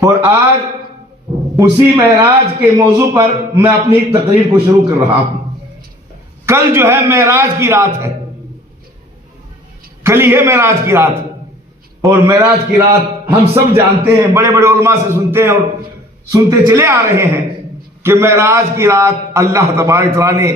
और आज उसी महराज के मौजू पर मैं अपनी तकरीर को शुरू कर रहा हूं। कल जो है महराज की रात है, कल ही है महराज की रात। और महराज की रात हम सब जानते हैं, बड़े बड़े उलमा से सुनते हैं और सुनते चले आ रहे हैं कि महराज की रात अल्लाह तबारक तआला ने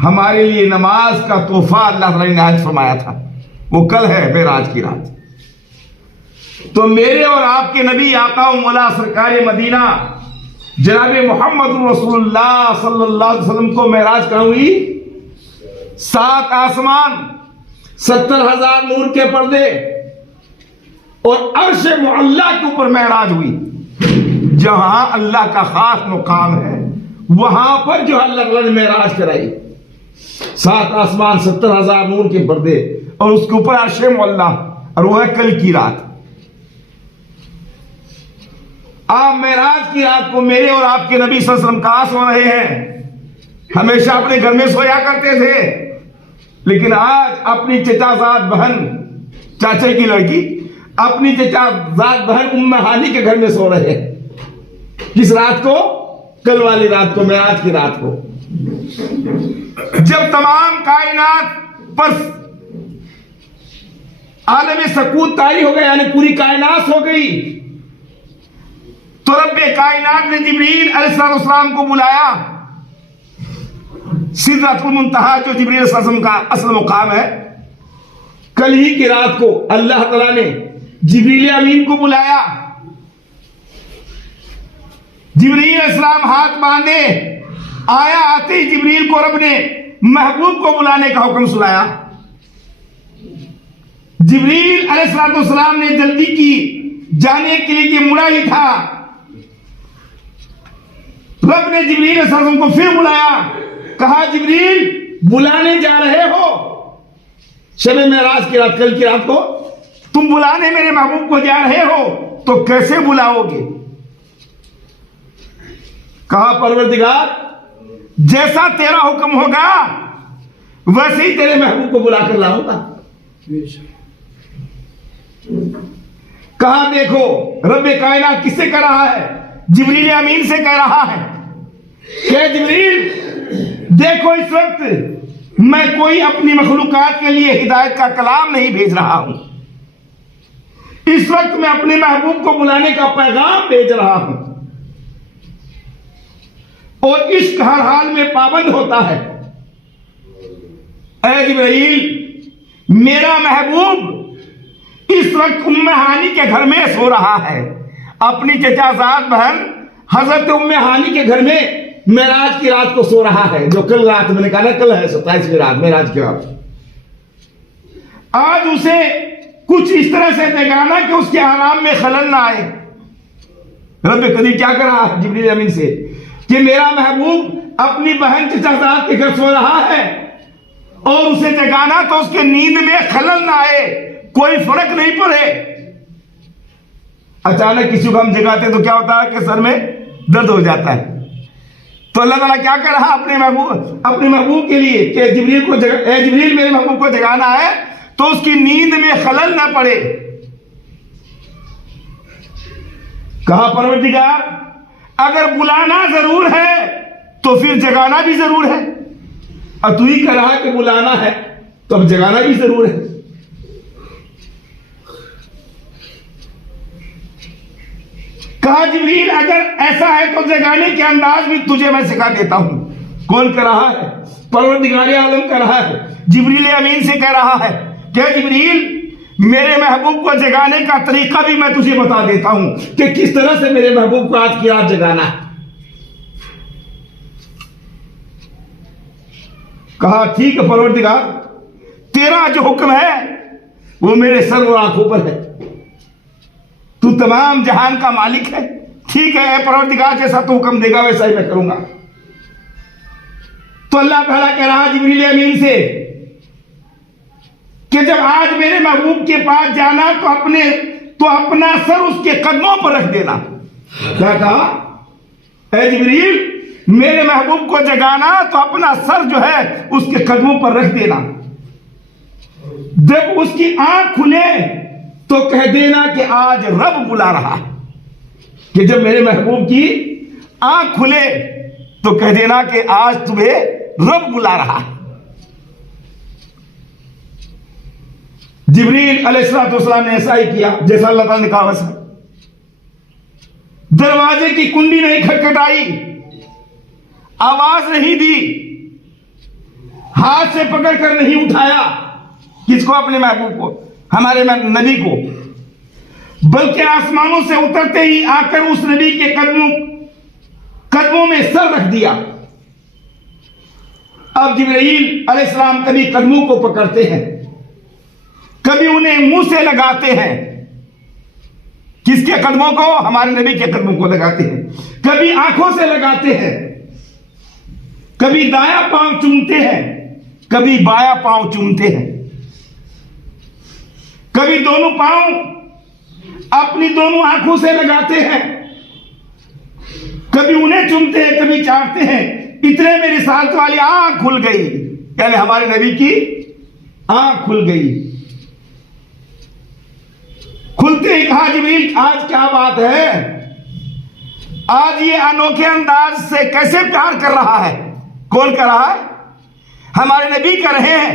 हमारे लिए नमाज का तोहफा अल्लाह तआला ने नाज़िल फरमाया था। वो कल है महराज की रात। तो मेरे और आपके नबी आका व मौला सरकार मदीना जनाब मोहम्मद रसूलुल्लाह सल्लल्लाहु अलैहि वसल्लम को महराज कहाँ हुई? 7 आसमान, 70,000 नूर के पर्दे और अर्श मुअल्ला के ऊपर महराज हुई। जहां अल्लाह का खास मुकाम है वहां पर जो अल्लाह ताला ने महराज कराई। 7 आसमान, 70,000 नूर के पर्दे और उसके ऊपर अर्श मुअल्ला, और वह है कल की रात। आप महराज की रात को मेरे और आपके नबी सल्लल्लाहु अलैहि वसल्लम कहां सो रहे हैं? हमेशा अपने घर में सोया करते थे, लेकिन आज अपनी चचाजाद बहन, चाचे की लड़की, अपनी चचाजाद बहन उम्मे हानी के घर में सो रहे हैं। किस रात को? कल वाली रात को, महराज की रात को। जब तमाम कायनात पर आलम सकूत तारी हो गया, यानी पूरी कायनात हो गई, तो रब्बे कायनात ने जिब्रील अलैहिस्सलाम को बुलाया। सिदरतुल मुंतहा जो जिब्रील अलैहिस्सलाम का असल मुकाम है, कल ही की रात को अल्लाह ताला ने जिब्रील अमीन को बुलाया। जिब्रील अलैहिस्सलाम हाथ बांधे आया, आते ही जिब्रील को रब ने महबूब को बुलाने का हुक्म सुनाया। जिब्रील अलैहिस्सलाम ने जल्दी की जाने के लिए कि मुड़ा ही था। रब ने जिब्रील अलैहिस्सलाम को फिर बुलाया, कहा जिब्रील बुलाने जा रहे हो शब महराज की रात, कल की रात को तुम बुलाने मेरे महबूब को जा रहे हो, तो कैसे बुलाओगे? कहा परवरदिगार जैसा तेरा हुक्म होगा वैसे ही तेरे महबूब को बुलाकर लाऊंगा। कहा देखो रब्बे कायनात किससे कह रहा है? जिब्रील अमीन से कह रहा है कि जिब्रील देखो इस वक्त मैं कोई अपनी मखलूकात के लिए हिदायत का कलाम नहीं भेज रहा हूं। इस वक्त मैं अपने महबूब को बुलाने का पैगाम भेज रहा हूं, और इश्क हर हाल में पाबंद होता है। ऐ जिब्रील मेरा महबूब इस वक्त उम्मे हानी के घर में सो रहा है। अपनी चचाजाद बहन हजरत उम्मे हानी के घर में महराज की रात को सो रहा है, जो कल रात मैंने कहा ना, कल है 27वीं रात महराज की रात। आज उसे कुछ इस तरह से जगाना कि उसके आराम में खलल ना आए। रब करीम क्या कर रहा है जिब्रील अमीन से कि मेरा महबूब अपनी बहन चचाजाद के घर सो रहा है, और उसे जगाना तो उसके नींद में खलल ना आए, कोई फर्क नहीं पड़े। अचानक किसी को हम जगाते तो क्या होता है कि सर में दर्द हो जाता है। तो अल्लाह ताला क्या कर रहा अपने महबूब के लिए कि जिब्रील मेरे महबूब को जगाना है तो उसकी नींद में खलल ना पड़े। कहा परवरदिगार अगर बुलाना जरूर है तो फिर जगाना भी जरूर है, और तू ही कह रहा कि बुलाना है तो अब जगाना भी जरूर है। कहा जिब्रील अगर ऐसा है तो जगाने के अंदाज भी तुझे मैं सिखा देता हूं। कौन कह रहा है? परवरदिगार आलम कह रहा है, जिब्रील अमीन से कह रहा है क्या जिब्रील मेरे महबूब को जगाने का तरीका भी मैं तुझे बता देता हूं कि किस तरह से मेरे महबूब को आज की रात जगाना है। कहा ठीक है परवरदिगार, तेरा जो हुक्म है वो मेरे सर और आंखों पर है, तू तमाम जहान का मालिक है। ठीक है परवरदिगार, जैसा तू हुक्म देगा वैसा ही मैं करूंगा। तो अल्लाह ताला कह रहा जिब्रील अमीन से कि जब आज मेरे महबूब के पास जाना तो अपना सर उसके कदमों पर रख देना। क्या कहा? ऐ जिब्रील मेरे महबूब को जगाना तो अपना सर जो है उसके कदमों पर रख देना। जब उसकी आंख खुले तो कह देना कि आज रब बुला रहा है। कि जब मेरे महबूब की आंख खुले तो कह देना कि आज तुम्हें रब बुला रहा है। जिब्रील अलैहिस्सलाम ने ऐसा ही किया जैसा अल्लाह ताला ने कहा वैसा। दरवाजे की कुंडी नहीं खटखटाई, आवाज नहीं दी, हाथ से पकड़कर नहीं उठाया किसको? अपने महबूब को, हमारे नबी को, बल्कि आसमानों से उतरते ही आकर उस नबी के कदमों में सर रख दिया। अब जिब्रील अलैहिस्सलाम कभी कदमों को पकड़ते हैं, कभी उन्हें मुंह से लगाते हैं। किसके कदमों को? हमारे नबी के कदमों को लगाते हैं। कभी आंखों से लगाते हैं, कभी दाया पांव चूमते हैं, कभी बाया पांव चूमते हैं, कभी दोनों पांव अपनी दोनों आंखों से लगाते हैं, कभी उन्हें चूमते हैं, कभी चाटते हैं। इतने में रिसालत वाली आंख खुल गई, यानी हमारे नबी की आंख खुल गई। खुलते ही कहा जिब्रील आज क्या बात है, आज ये अनोखे अंदाज से कैसे प्यार कर रहा है? कौन कर रहा है? हमारे नबी कर रहे हैं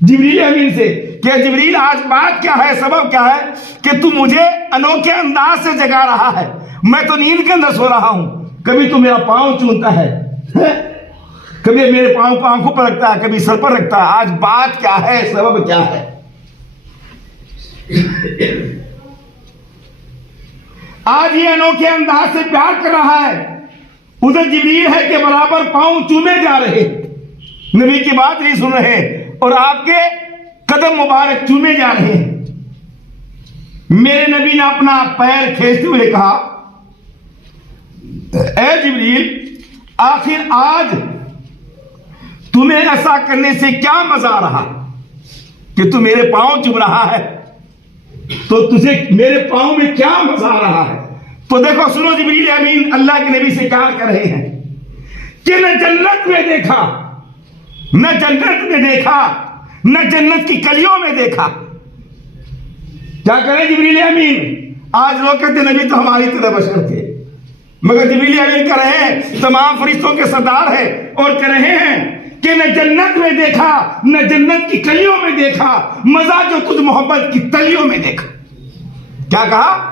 जिब्रील अमीन से। क्या जिब्रील आज बात क्या है, सबब क्या है कि तू मुझे अनोखे अंदाज से जगा रहा है? मैं तो नींद के अंदर सो रहा हूं, कभी तू मेरा पांव चूमता है, कभी मेरे पांव को आंखों पर रखता है, कभी सर पर रखता है। आज बात क्या है, सबब क्या है? आज ये अनोखे अंदाज से प्यार कर रहा है। उधर जिब्रील है कि बराबर पांव चूमे जा रहे, नबी की बात नहीं सुन रहे और आपके कदम मुबारक चूमे जा रहे हैं। मेरे नबी ने अपना पैर खींचते हुए कहा, ऐ जिब्रील, आखिर आज तुम्हें ऐसा करने से क्या मजा रहा कि तू मेरे पांव चूम रहा है? तो तुझे मेरे पांव में क्या मजा आ रहा है? तो देखो, सुनो, जिब्रील अमीन अल्लाह के नबी से क्या कर रहे हैं कि न जन्नत में देखा, न जन्नत में देखा, न जन्नत की कलियों में देखा। क्या करें जिब्रील अमीन? आज लोग कहते नबी तो हमारी तरह बशर थे, मगर जिब्रील अमीन कर रहे हैं तमाम फरिश्तों के सरदार है और कह रहे हैं कि न जन्नत में देखा, न जन्नत की कलियों में देखा, मजा जो तुझ मोहब्बत की तलियों में देखा। क्या कहा?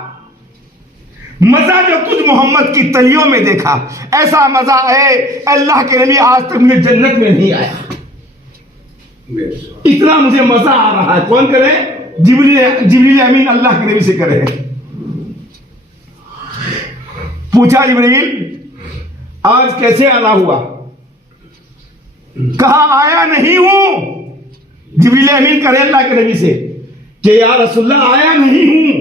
मजा जो तुझ मोहम्मद की तलियों में देखा। ऐसा मजा है अल्लाह के नबी आज तक मुझे जन्नत में नहीं आया, इतना मुझे मजा आ रहा है। कौन करे? जिब्रील अमीन अल्लाह के नबी से करे। पूछा जिब्रील आज कैसे आना हुआ? कहा आया नहीं हूं। जिब्रील अमीन करे अल्लाह के नबी से कि या रसूलल्लाह आया नहीं हूं,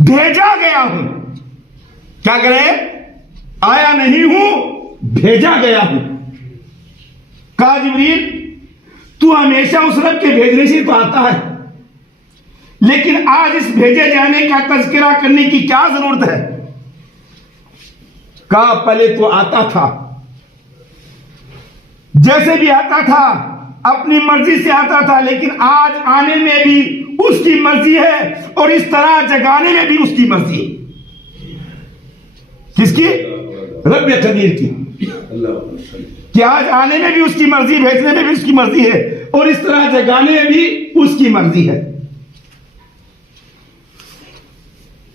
भेजा गया हूं। क्या करे? आया नहीं हूं, भेजा गया हूं। कहा जिब्रील तू हमेशा उस रब के भेजने से तो आता है, लेकिन आज इस भेजे जाने का तज़किरा करने की क्या जरूरत है? कहा पहले तो आता था, जैसे भी आता था अपनी मर्जी से आता था, लेकिन आज आने में भी उसकी मर्जी है और इस तरह जगाने में भी उसकी मर्जी है। किसकी? रब कदीर की। कि आज आने में भी उसकी मर्जी, भेजने में भी उसकी मर्जी है और इस तरह जगाने में भी उसकी मर्जी है।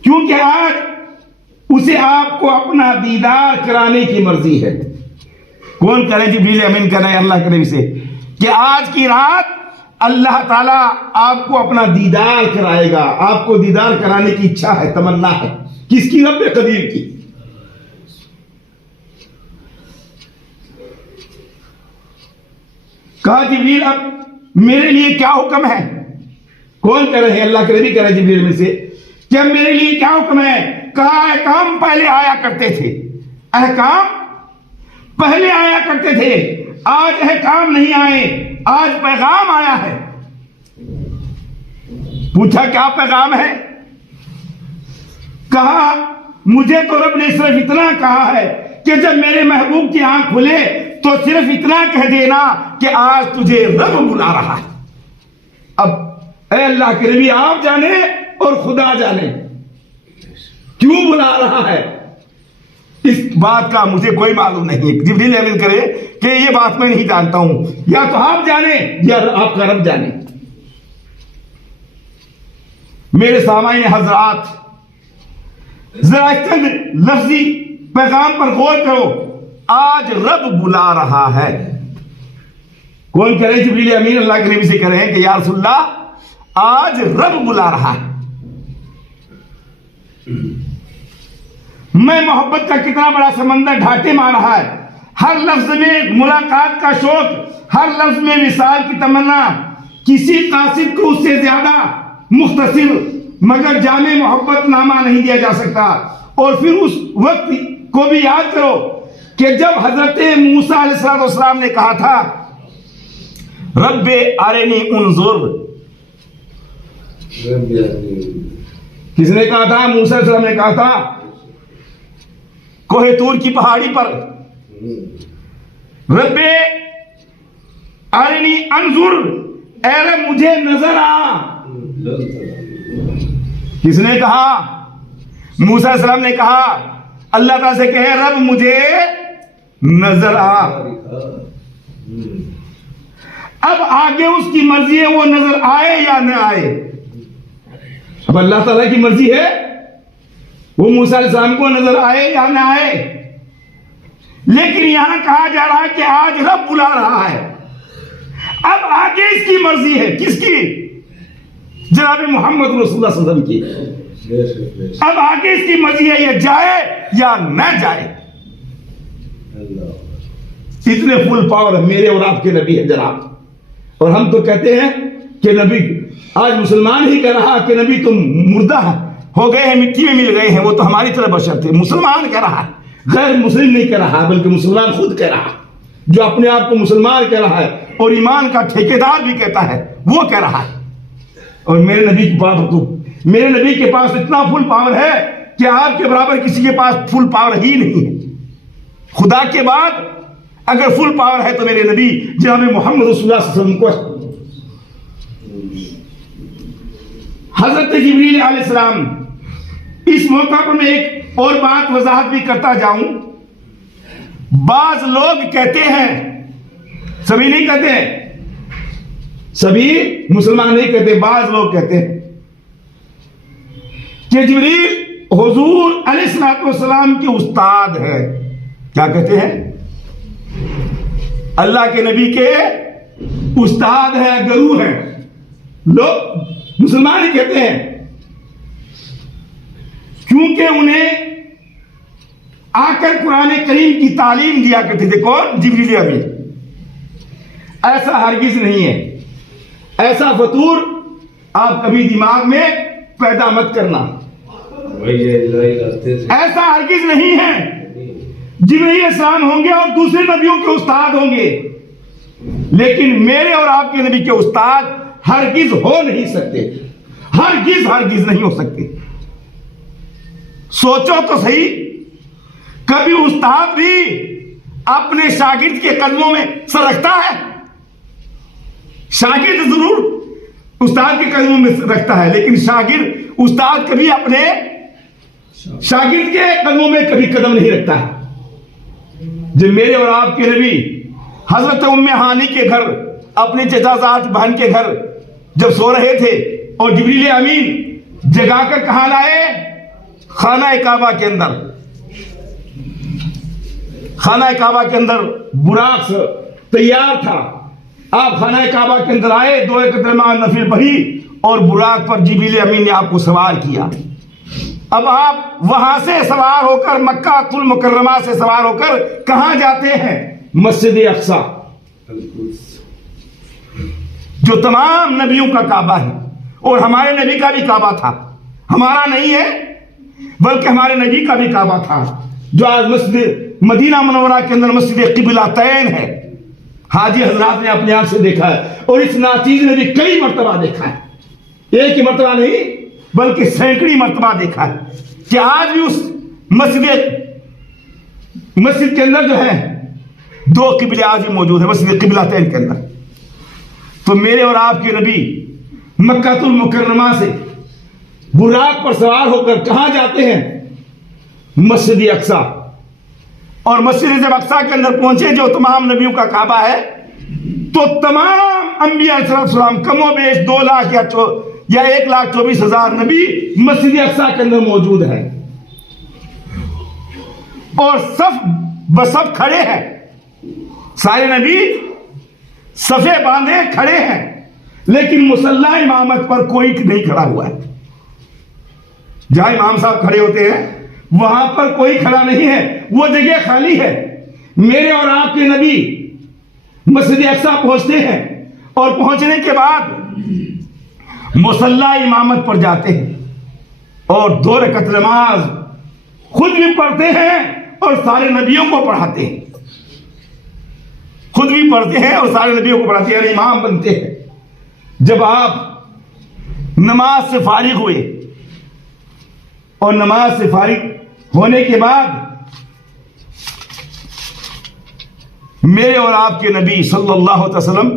क्योंकि आज उसे आपको अपना दीदार कराने की मर्जी है। कौन करे? जिब्रील अमीन करे अल्लाह के नबी से कि आज की रात अल्लाह ताला आपको अपना दीदार कराएगा, आपको दीदार कराने की इच्छा है, तमन्ना है। किसकी? रब कदीर की। कहा जिब्रील अब मेरे लिए क्या हुक्म है? कौन कह रहे हैं? अल्लाह के नबी कह रहे जिब्रील में से कि अब मेरे लिए क्या हुक्म है? कहा अहकाम पहले आया करते थे, अहकाम पहले आया करते थे, आज अहकाम नहीं आए, आज पैगाम आया है। पूछा क्या पैगाम है? कहा मुझे तो रब ने सिर्फ इतना कहा है कि जब मेरे महबूब की आंख खुले तो सिर्फ इतना कह देना कि आज तुझे रब बुला रहा है। अब ऐ अल्लाह के नबी आप जाने और खुदा जाने क्यों बुला रहा है, इस बात का मुझे कोई मालूम नहीं है। जिब्रील अमीन करे कि ये बात मैं नहीं जानता हूं, या तो आप जाने या आपका रब जाने। मेरे सामाइन हजरात, जरा चंद लफ्जी पैगाम पर गौर करो। आज रब बुला रहा है। कौन कह रहे? जिब्रील अमीन अल्लाह के नबी से कह रहे हैं कि या रसूलल्लाह आज रब बुला रहा है। मैं मोहब्बत का कितना बड़ा समंदर ढाके मार रहा है। हर लफ्ज में मुलाकात का शौक, हर लफ्ज में विसाल की तमन्ना। किसी कासिद को उससे ज्यादा मुख्तसिर मगर जामे मोहब्बत नामा नहीं दिया जा सकता। और फिर उस वक्त को भी याद करो कि जब हजरत मूसा अलैहिस्सलाम ने कहा था रब्बे अरनी उन्जुर, किसने कहा था? मूसा अलैहिस्सलाम ने कहा था कोहे तूर की पहाड़ी पर, रब्बे अरनी अंजुर, ऐ मुझे नजर आ। किसने कहा? मूसा अलैहिस्सलाम ने कहा अल्लाह ताला से कहे रब मुझे नजर आ। अब आगे उसकी मर्जी है वो नजर आए या न आए। अब अल्लाह ताला की मर्जी है वो मूसा अलैहिस्सलाम को नजर आए या न आए। लेकिन यहां कहा जा रहा है कि आज रब बुला रहा है। अब आगे इसकी मर्जी है, किसकी? जनाब मोहम्मद रसूलुल्लाह सल्लल्लाहु अलैहि वसल्लम की। अब आगे इसकी मर्जी है ये जाए या न जाए। इतने फुल पावर मेरे और आपके नबी है जनाब। और हम तो कहते हैं कि नबी, आज मुसलमान ही कह रहा कि नबी तुम मुर्दा हो गए हैं, मिट्टी में मिल गए हैं। वो तो हमारी तरह बशर थे। मुसलमान कह रहा है, गैर मुस्लिम नहीं कह रहा, बल्कि मुसलमान खुद कह रहा। जो अपने आप को मुसलमान कह रहा है और ईमान का ठेकेदार भी कहता है, वो कह रहा है। और मेरे नबी की बात हो, तो मेरे नबी के पास इतना फुल पावर है कि आपके बराबर किसी के पास फुल पावर ही नहीं है। खुदा के बाद अगर फुल पावर है तो मेरे नबी जनाब मोहम्मद रसूलुल्लाह सल्लल्लाहु अलैहि वसल्लम को। हजरत जिब्रील अलैहिस्सलाम, इस मौका पर मैं एक और बात वजाहत भी करता जाऊं। बाज लोग कहते हैं, सभी नहीं कहते हैं, सभी मुसलमान नहीं कहते, बाज लोग कहते हैं कि जिब्रील हुजूर अलैहिस्सलाम के उस्ताद है। क्या कहते हैं? अल्लाह के नबी के उस्ताद है, गुरु है। लोग मुसलमान ही कहते हैं, क्योंकि उन्हें आकर कुरान करीम की तालीम दिया करते थे। कौन? जिब्रील अमीन। ऐसा हरगिज नहीं है। ऐसा फतूर आप कभी दिमाग में पैदा मत करना। ऐसा हरगिज नहीं है। जिब्रील अलैहिस्सलाम होंगे और दूसरे नबियों के उस्ताद होंगे, लेकिन मेरे और आपके नबी के उस्ताद हरगिज हो नहीं सकते। हरगिज नहीं हो सकते। सोचो तो सही, कभी उस्ताद भी अपने शागिर्द के कदमों में सर रखता है? शागिर्द जरूर उस्ताद के कदमों में रखता है, लेकिन शागिर्द उस्ताद कभी अपने शागिर्द के कदमों में कभी कदम नहीं रखता है। जब मेरे और आपके नबी हजरत उम्मे हानी के घर, अपने चचाजाद बहन के घर जब सो रहे थे और जिब्रील अमीन जगाकर कहां लाए? खाना काबा के अंदर। खाना काबा के अंदर बुराक तैयार था। आप खाना काबा के अंदर आए, 2 नमाज नफिल पढ़ी और बुराक पर जिब्रील अमीन ने आपको सवार किया। अब आप वहां से सवार होकर, मक्का तुल मुकर्रमा से सवार होकर कहां जाते हैं? मस्जिद अक्सा, जो तमाम नबियों का काबा है और हमारे नबी का भी काबा था। हमारा नहीं है बल्कि हमारे नबी का भी काबा था, जो आज मस्जिद मदीना मुनव्वरा के अंदर मस्जिद क़िबलातैन है। हाजी हजरात ने अपने आप से देखा है और इस नाचीज ने भी कई मर्तबा देखा है। एक ही मर्तबा नहीं बल्कि सैकड़ी मर्तबा देखा है कि आज भी उस मस्जिद के अंदर जो है 2 क़िबले आज भी मौजूद है, मस्जिद क़िबलातैन के अंदर। तो मेरे और आपके नबी मक्कातुल मुकर्रमा से बुराक पर सवार होकर कहां जाते हैं? मस्जिद अक्सा, और मस्जिद जब अक्सा के अंदर पहुंचे जो तमाम नबियों का काबा है, तो तमाम अंबिया अलैहिस्सलाम कमो बेश 2 लाख या 1,24,000 नबी मस्जिद अक्सा के अंदर मौजूद हैं और सफ बसफ खड़े हैं। सारे नबी सफे बांधे खड़े हैं, लेकिन मुसल्ला इमामत पर कोई नहीं खड़ा हुआ है। जहां इमाम साहब खड़े होते हैं वहां पर कोई खड़ा नहीं है, वो जगह खाली है। मेरे और आपके नबी मस्जिद अक्सा पहुंचते हैं और पहुंचने के बाद मुसल्ला इमामत पर जाते हैं और 2 रकअत नमाज खुद भी पढ़ते हैं और सारे नबियों को पढ़ाते हैं। खुद भी पढ़ते हैं और सारे नबियों को पढ़ाते हैं, इमाम बनते हैं। जब आप नमाज से फारिग हुए और नमाज से फारिग होने के बाद मेरे और आपके नबी सल्लल्लाहु अलैहि वसल्लम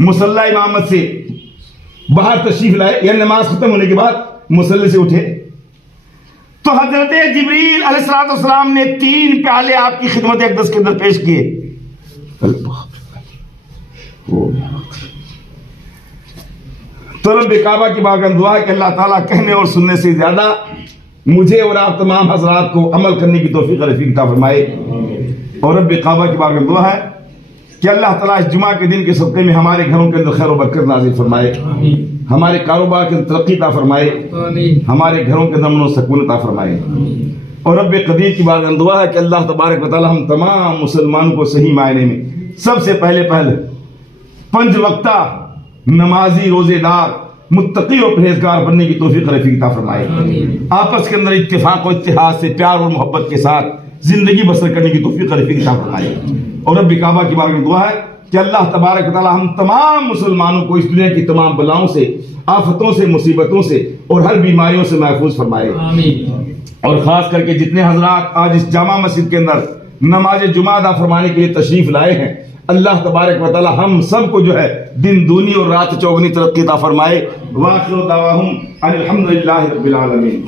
मुसल्ला इमामत से बाहर तशरीफ लाए, यानी नमाज खत्म होने के बाद मुसल्ले से उठे, तो हजरत जिब्रील अलैहिस्सलाम ने 3 प्याले आपकी खिदमत अक़दस के अंदर पेश किए। तो रब्बे काबा की बारगाह दुआ है कि अल्लाह ताला कहने और सुनने से ज्यादा मुझे और आप तमाम हजरात को अमल करने की तौफीक अता फरमाए। और रब्बे काबा की बारगाह दुआ है कि अल्लाह ताला इस जुमा के दिन के सदक़े में हमारे घरों के अंदर खैर व बरकत नाज़िल फरमाए, हमारे कारोबार के अंदर तरक्की अता फरमाए, हमारे घरों के अंदर अमन व सकून अता फरमाए। और रब्बे क़दीर की बारगाह दुआ है कि अल्लाह तबारक व तआला हम तमाम मुसलमानों को सही मायने में सबसे पहले 5 वक्ता नमाजी, रोजेदार, मुत्तकी और परहेजगार बनने की तौफीक अता फरमाए। आपस के अंदर इत्तेफाक और इत्तेहाद से प्यार और मोहब्बत के साथ जिंदगी बसर करने की तौफीक अता फरमाए। और रब्बे काबा की बारगाह में दुआ है कि अल्लाह तबारक व तआला हम तमाम मुसलमानों को इस दुनिया की तमाम बलाओं से, आफतों से, मुसीबतों से और हर बीमारियों से महफूज फरमाए। और खास करके जितने हजरात आज इस जामा मस्जिद के अंदर नमाज जुमा अदा फरमाने के लिए तशरीफ लाए हैं, अल्लाह तबारक व तआला हम सबको जो है दिन दूनी और रात चौगनी तरक्की अता फरमाए। वाखिरु दावाहुम अनिल हम्दुलिल्लाहि रब्बिल आलमीन।